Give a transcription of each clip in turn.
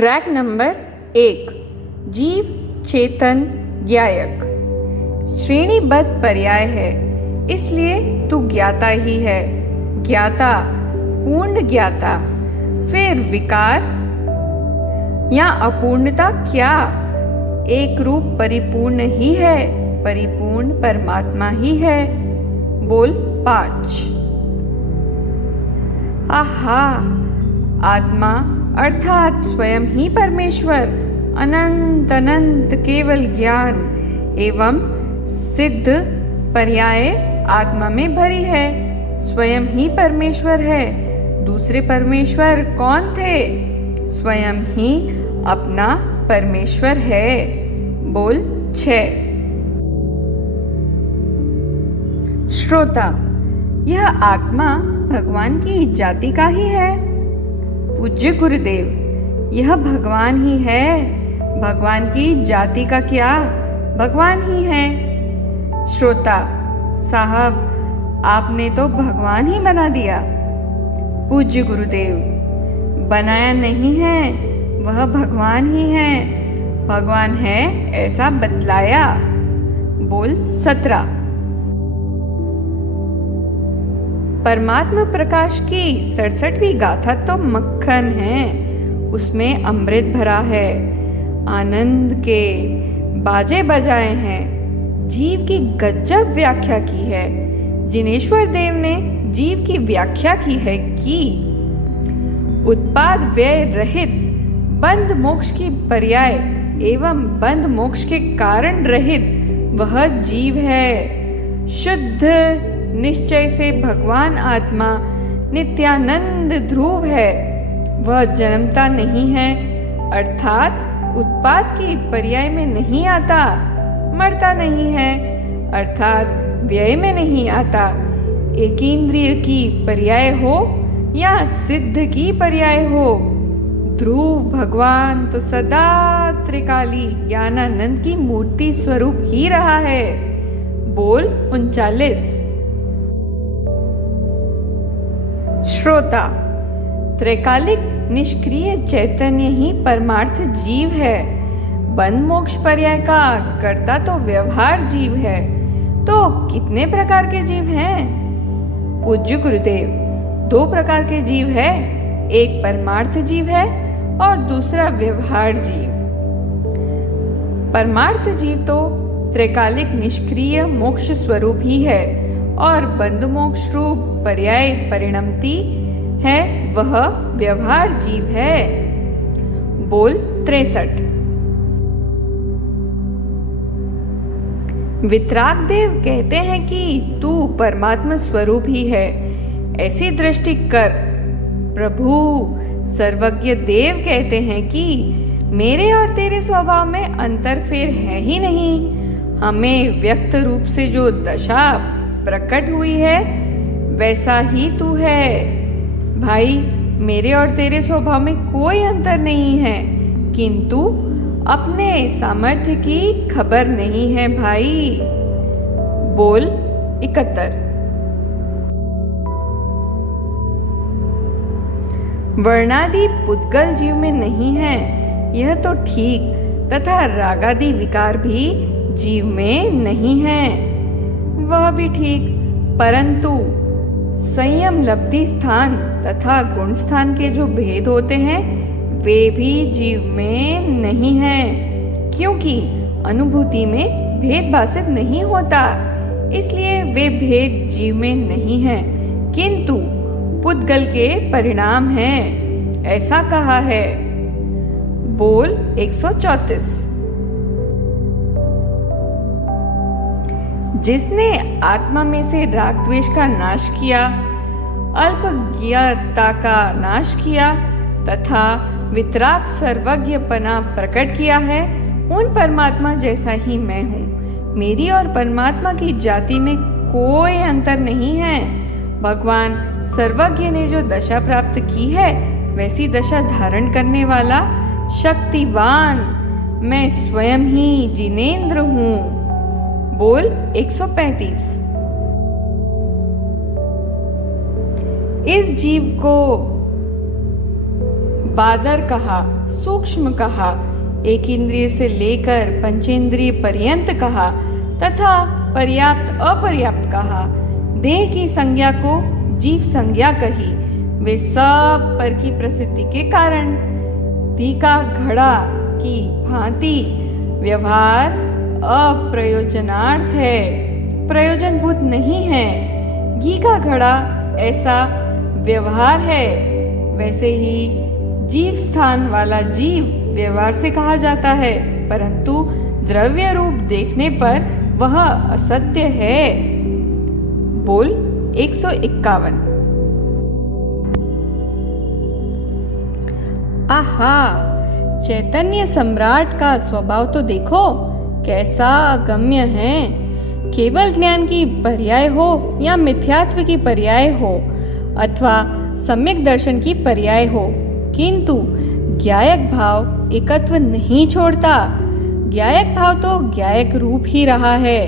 Track number 1 जीव चेतन ज्ञायक। श्रेणीबद्ध पर्याय है, इसलिए तू ज्ञाता ही है। ज्ञाता, पूर्ण ज्ञाता। फिर विकार या अपूर्णता क्या? एक रूप परिपूर्ण ही है, परिपूर्ण परमात्मा ही है। बोल 5। आहा, आत्मा अर्थात स्वयं ही परमेश्वर, अनंत अनंत केवल ज्ञान एवं सिद्ध पर्याय आत्मा में भरी है। स्वयं ही परमेश्वर है। दूसरे परमेश्वर कौन थे? स्वयं ही अपना परमेश्वर है। बोल 6। श्रोता, यह आत्मा भगवान की जाति का ही है। पूज्य गुरुदेव, यह भगवान ही है। भगवान की जाति का क्या? भगवान ही है। श्रोता, साहब, आपने तो भगवान ही बना दिया। पूज्य गुरुदेव, बनाया नहीं है, वह भगवान ही है। भगवान है ऐसा बतलाया। बोल 17। परमात्मा प्रकाश की 67वीं गाथा तो मक्खन है, उसमें अमृत भरा है। आनंद के बाजे बजाए हैं। जीव की गजब व्याख्या की है। जिनेश्वर देव ने जीव की व्याख्या की है कि उत्पाद व्यय रहित, बंध मोक्ष की पर्याय एवं बंध मोक्ष के कारण रहित वह जीव है। शुद्ध निश्चय से भगवान आत्मा नित्यानंद ध्रुव है। वह जन्मता नहीं है, अर्थात उत्पाद की पर्याय में नहीं आता। मरता नहीं है, अर्थात व्यय में नहीं आता। एकेंद्रिय की पर्याय हो या सिद्ध की पर्याय हो, ध्रुव भगवान तो सदा त्रिकाली ज्ञानानंद की मूर्ति स्वरूप ही रहा है। बोल 39। श्रोता, त्रैकालिक निष्क्रिय चैतन्य ही परमार्थ जीव है। बंध मोक्ष पर्याय का कर्ता तो व्यवहार जीव है। तो कितने प्रकार के जीव हैं? पूज्य गुरुदेव, 2 प्रकार के जीव है। एक परमार्थ जीव है और दूसरा व्यवहार जीव। परमार्थ जीव तो त्रैकालिक निष्क्रिय मोक्ष स्वरूप ही है और बंध मोक्ष रूप पर्याय परिणमती है, वह व्यवहार जीव है। बोल 63। वितराग देव कहते हैं कि तू परमात्मा स्वरूप ही है, ऐसी दृष्टि कर। प्रभु सर्वज्ञ देव कहते हैं कि मेरे और तेरे स्वभाव में अंतर फेर है ही नहीं। हमें व्यक्त रूप से जो दशा प्रकट हुई है वैसा ही तू है। भाई, मेरे और तेरे स्वभाव में कोई अंतर नहीं है, किंतु अपने सामर्थ्य की खबर नहीं है भाई। बोल 71। वर्णादि पुद्गल जीव में नहीं है, यह तो ठीक, तथा रागादि विकार भी जीव में नहीं है, वह भी ठीक। परंतु संयम लब्धि स्थान तथा गुण स्थान के जो भेद होते हैं वे भी जीव में नहीं हैं, क्योंकि अनुभूति में भेद भाषित नहीं होता, इसलिए वे भेद जीव में नहीं हैं, किंतु पुद्गल के परिणाम हैं, ऐसा कहा है। बोल 134। जिसने आत्मा में से राग द्वेष का नाश किया, अल्पज्ञता का नाश किया तथा वितराग सर्वज्ञपना प्रकट किया है, उन परमात्मा जैसा ही मैं हूँ। मेरी और परमात्मा की जाति में कोई अंतर नहीं है। भगवान सर्वज्ञ ने जो दशा प्राप्त की है वैसी दशा धारण करने वाला शक्तिवान मैं स्वयं ही जिनेंद्र हूँ। बोल 135। इस जीव को बादर कहा, सूक्ष्म कहा, एक इंद्रिय से लेकर पंचेंद्रिय पर्यंत कहा तथा पर्याप्त अपर्याप्त कहा। देह की संज्ञा को जीव संज्ञा कही। वे सब पर की प्रसिद्धि के कारण दी का घड़ा की भांति व्यवहार अप्रयोजनार्थ है, प्रयोजनभूत नहीं है। घी का घड़ा ऐसा व्यवहार है, वैसे ही जीव स्थान वाला जीव व्यवहार से कहा जाता है, परंतु द्रव्य रूप देखने पर वह असत्य है। बोल 151। आहा, चैतन्य सम्राट का स्वभाव तो देखो कैसा अगम्य है। केवल ज्ञान की पर्याय हो या मिथ्यात्व की पर्याय हो अथवा सम्यक दर्शन की पर्याय हो, किंतु ज्ञायक भाव एकत्व नहीं छोड़ता। ज्ञायक भाव तो ज्ञायक रूप ही रहा है।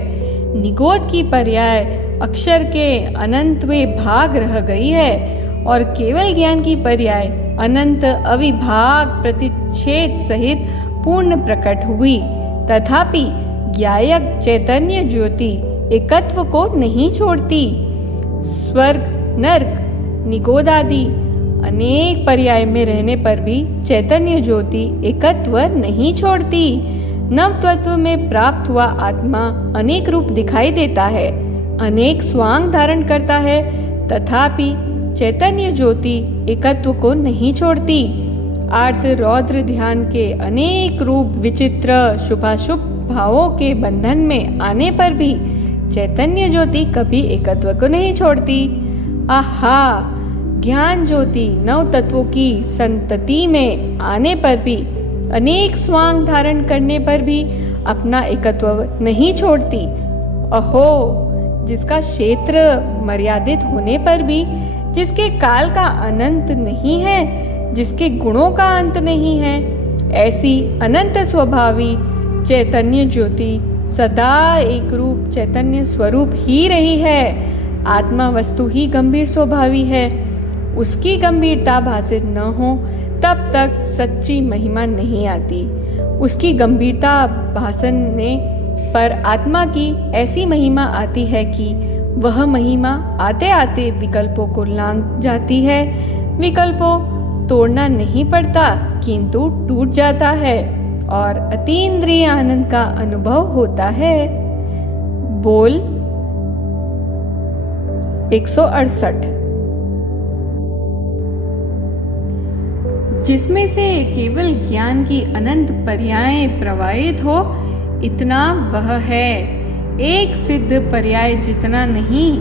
निगोद की पर्याय अक्षर के अनंत में भाग रह गई है और केवल ज्ञान की पर्याय अनंत अविभाग प्रतिच्छेद सहित पूर्ण प्रकट हुई। तथापि ज्ञायक चैतन्य ज्योति एकत्व को नहीं छोड़ती। स्वर्ग, नर्क, निगोद आदि अनेक पर्याय में रहने पर भी चैतन्य ज्योति एकत्व नहीं छोड़ती। नव तत्व में प्राप्त हुआ आत्मा अनेक रूप दिखाई देता है, अनेक स्वांग धारण करता है, तथापि चैतन्य ज्योति एकत्व को नहीं छोड़ती। आर्त रौद्र ध्यान के अनेक रूप विचित्र शुभाशुभ भावों के बंधन में आने पर भी चैतन्य ज्योति कभी एकत्व को नहीं छोड़ती। आहा, ज्ञान ज्योति नव तत्वों की संतति में आने पर भी अनेक स्वांग धारण करने पर भी अपना एकत्व नहीं छोड़ती। अहो, जिसका क्षेत्र मर्यादित होने पर भी, जिसके काल का अनंत नहीं है, जिसके गुणों का अंत नहीं है, ऐसी अनंत स्वभावी चैतन्य ज्योति सदा एक रूप चैतन्य स्वरूप ही रही है। आत्मा वस्तु ही गंभीर स्वभावी है। उसकी गंभीरता भाषित न हो तब तक सच्ची महिमा नहीं आती। उसकी गंभीरता भाषने पर आत्मा की ऐसी महिमा आती है कि वह महिमा आते आते विकल्पों को लांघ जाती है। विकल्पों तोड़ना नहीं पड़ता, किंतु टूट जाता है और अतीन्द्रिय आनंद का अनुभव होता है। बोल 168। जिसमें से केवल ज्ञान की अनंत पर्यायें प्रवाहित हो, इतना वह है। एक सिद्ध पर्याय जितना नहीं,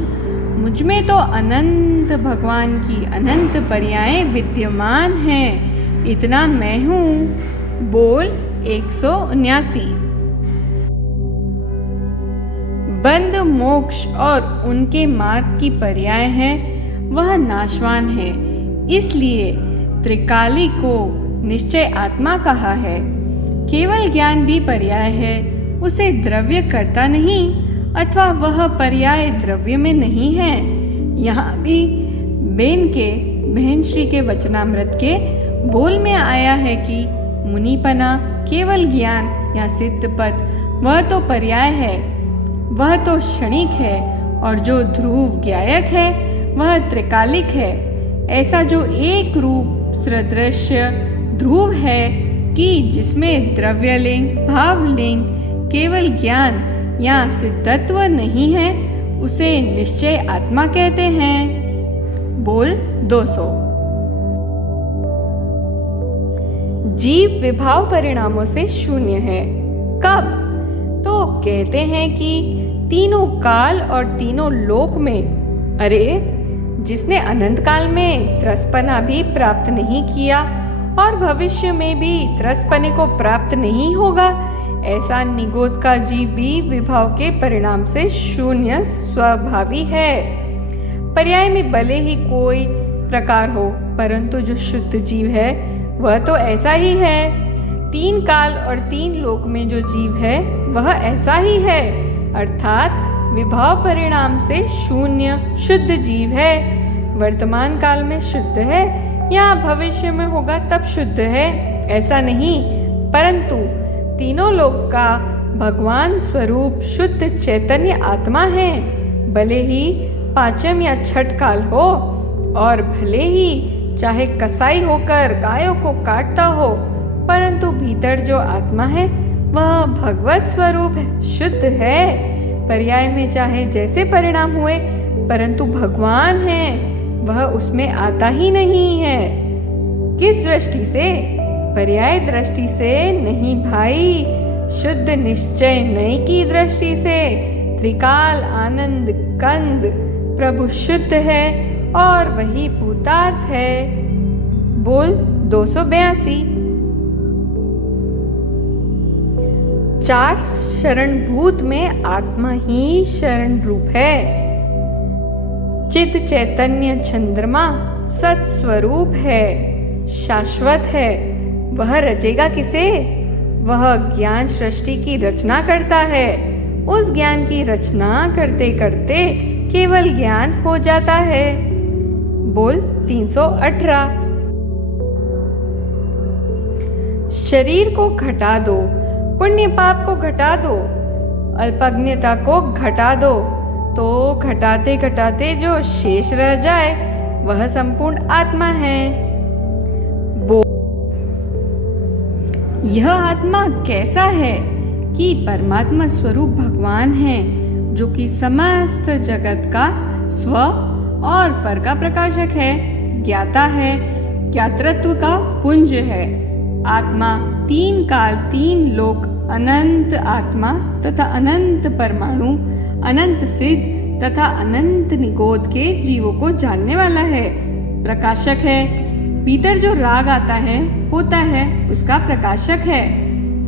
मुझमें तो अनंत भगवान की अनंत पर्यायें विद्यमान हैं, इतना मैं हूँ। बोल 179। बंध मोक्ष और उनके मार्ग की पर्याय है, वह नाशवान है। इसलिए त्रिकाली को निश्चय आत्मा कहा है। केवल ज्ञान भी पर्याय है, उसे द्रव्य करता नहीं, अथवा वह पर्याय द्रव्य में नहीं है। यहाँ भी बहन श्री के वचनामृत के बोल में आया है कि मुनिपना, केवल ज्ञान या सिद्ध पद, वह तो पर्याय है, वह तो क्षणिक है, और जो ध्रुव ज्ञायक है वह त्रिकालिक है। ऐसा जो एक रूप सदृश्य ध्रुव है कि जिसमें द्रव्यलिंग, भावलिंग, केवल ज्ञान या सिद्धत्व नहीं है, उसे निश्चय आत्मा कहते हैं। बोल 200। जीव विभाव परिणामों से शून्य है। कब? तो कहते हैं कि तीनों काल और तीनों लोक में। अरे, जिसने अनंत काल में त्रसपना भी प्राप्त नहीं किया और भविष्य में भी त्रसपने को प्राप्त नहीं होगा, ऐसा निगोद का जीव भी विभाव के परिणाम से शून्य स्वभावी है। पर्याय में भले ही कोई प्रकार हो, परंतु जो शुद्ध जीव है वह तो ऐसा ही है। तीन काल और तीन लोक में जो जीव है वह ऐसा ही है, अर्थात विभाव परिणाम से शून्य शुद्ध जीव है। वर्तमान काल में शुद्ध है या भविष्य में होगा तब शुद्ध है, ऐसा नहीं, परंतु तीनों लोक का भगवान स्वरूप शुद्ध चैतन्य आत्मा है। भले ही पांचम या छठ काल हो और भले ही चाहे कसाई होकर गायों को काटता हो, परंतु भीतर जो आत्मा है वह भगवत स्वरूप है, शुद्ध है। पर्याय में चाहे जैसे परिणाम हुए, परंतु भगवान है वह उसमें आता ही नहीं है। किस दृष्टि से? पर्याय दृष्टि से नहीं भाई, शुद्ध निश्चय नई की दृष्टि से। त्रिकाल आनंद कंद प्रभु शुद्ध है और वही भूतार्थ है। बोल 282। 4 शरण भूत में आत्मा ही शरण रूप है। चित चैतन्य चंद्रमा सत्स्वरूप है, शाश्वत है। वह रचेगा किसे? वह ज्ञान सृष्टि की रचना करता है। उस ज्ञान की रचना करते करते केवल ज्ञान हो जाता है। बोल 318। शरीर को घटा दो, पुण्य पाप को घटा दो, अल्पज्ञता को घटा दो, तो घटाते घटाते जो शेष रह जाए वह संपूर्ण आत्मा है। यह आत्मा कैसा है कि परमात्मा स्वरूप भगवान है, जो कि समस्त जगत का स्व और पर का प्रकाशक है, ज्ञाता है, ज्ञातृत्व का पुंज है। आत्मा 3 काल 3 लोक, अनंत आत्मा तथा अनंत परमाणु, अनंत सिद्ध तथा अनंत निगोद के जीवों को जानने वाला है, प्रकाशक है। भीतर जो राग आता है होता है उसका प्रकाशक है,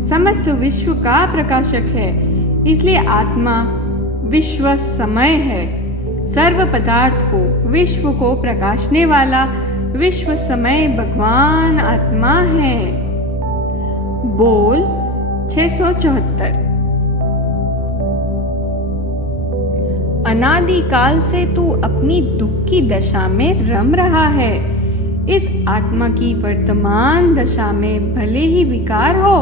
समस्त विश्व का प्रकाशक है। इसलिए आत्मा विश्व समय है, सर्व पदार्थ को विश्व को प्रकाशने वाला विश्व समय भगवान आत्मा है। बोल 674। अनादि काल से तू अपनी दुख की दशा में रम रहा है। इस आत्मा की वर्तमान दशा में भले ही विकार हो,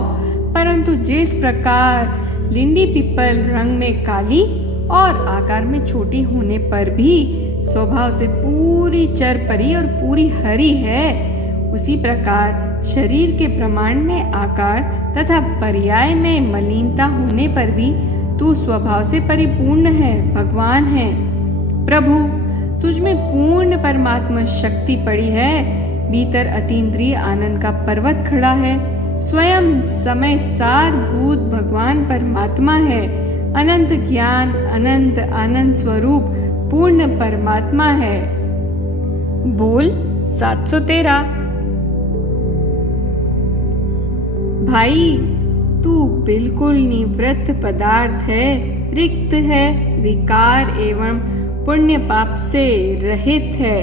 परंतु जिस प्रकार लिंडी पीपल रंग में काली और आकार में छोटी होने पर भी स्वभाव से पूरी चर परी और पूरी हरी है, उसी प्रकार शरीर के प्रमाण में आकार तथा पर्याय में मलिनता होने पर भी तू स्वभाव से परिपूर्ण है, भगवान है। प्रभु, तुझ में पूर्ण परमात्मा शक्ति पड़ी है। भीतर अतीन्द्रिय आनंद का पर्वत खड़ा है। स्वयं समय सारभूत भगवान परमात्मा है। अनंत ज्ञान, अनंत आनंद स्वरूप पूर्ण परमात्मा है। बोल 713। भाई, तू बिल्कुल निवृत्त पदार्थ है, रिक्त है, विकार एवं पुण्य पाप से रहित है,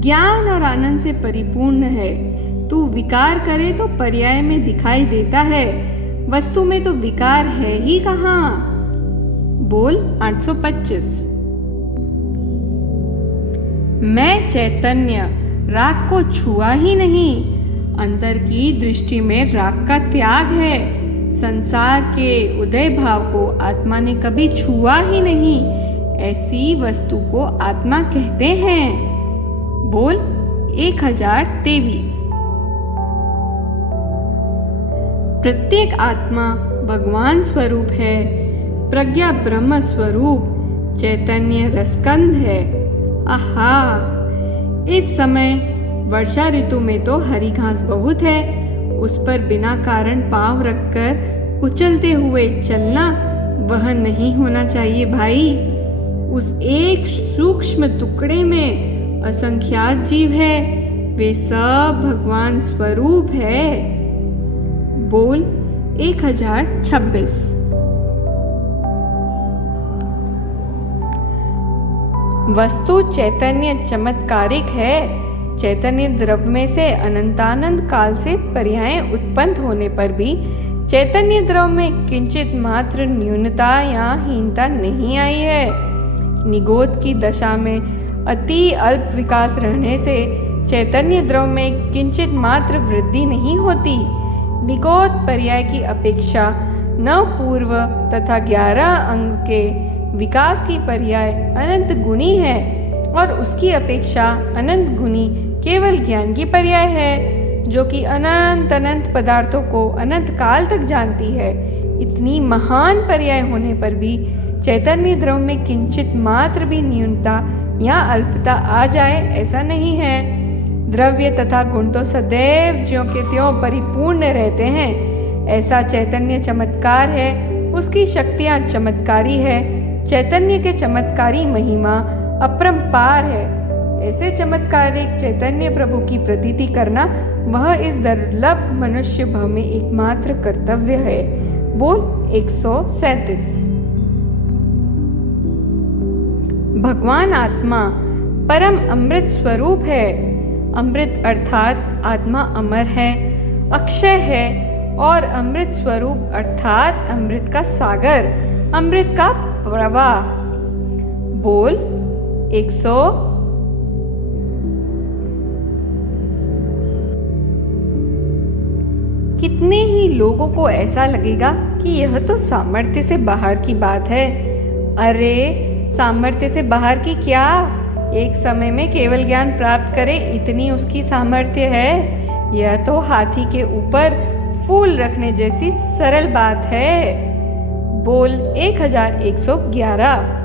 ज्ञान और आनंद से परिपूर्ण है। तू विकार करे तो पर्याय में दिखाई देता है, वस्तु में तो विकार है ही कहाँ। बोल 825। मैं चैतन्य राग को छुआ ही नहीं। अंतर की दृष्टि में राग का त्याग है। संसार के उदय भाव को आत्मा ने कभी छुआ ही नहीं। ऐसी वस्तु को आत्मा कहते हैं। बोल 1023। प्रत्येक आत्मा भगवान स्वरूप है, प्रज्ञा ब्रह्म स्वरूप, चैतन्य रसकंद है। आहा, इस समय वर्षा ऋतु में तो हरी घास बहुत है, उस पर बिना कारण पांव रखकर कुचलते हुए चलना वह नहीं होना चाहिए भाई। उस एक सूक्ष्म टुकड़े में असंख्यात जीव है, वे सब भगवान स्वरूप है। बोल 1026। वस्तु चैतन्य चमत्कारिक है। चैतन्य द्रव्य में से अनंतानंद काल से पर्याय उत्पन्न होने पर भी चैतन्य द्रव्य में किंचित मात्र न्यूनता या हीनता नहीं आई है। निगोद की दशा में अति अल्प विकास रहने से चैतन्य द्रव्य में किंचित मात्र वृद्धि नहीं होती। निकोट पर्याय की अपेक्षा 9 पूर्व तथा 11 अंग के विकास की पर्याय अनंत गुणी है और उसकी अपेक्षा अनंत गुणी केवल ज्ञान की पर्याय है, जो कि अनंत अनंत पदार्थों को अनंत काल तक जानती है। इतनी महान पर्याय होने पर भी चैतन्य द्रव्य में किंचित मात्र भी न्यूनता या अल्पता आ जाए ऐसा नहीं है। द्रव्य तथा गुण तो सदैव ज्यों के त्यों परिपूर्ण रहते हैं। ऐसा चैतन्य चमत्कार है, उसकी शक्तियाँ चमत्कारी है। चैतन्य के चमत्कारी महिमा अपरंपार है। ऐसे चमत्कारिक चैतन्य प्रभु की प्रतीति करना वह इस दुर्लभ मनुष्य भव में एकमात्र कर्तव्य है। बोल 137। भगवान आत्मा परम अमृत स्वरूप है। अमृत अर्थात आत्मा अमर है, अक्षय है और अमृत स्वरूप अर्थात अमृत का सागर, अमृत का प्रवाह। बोल 100। कितने ही लोगों को ऐसा लगेगा कि यह तो सामर्थ्य से बाहर की बात है। अरे सामर्थ्य से बाहर की क्या, एक समय में केवल ज्ञान प्राप्त करे इतनी उसकी सामर्थ्य है। यह तो हाथी के ऊपर फूल रखने जैसी सरल बात है। बोल 1111।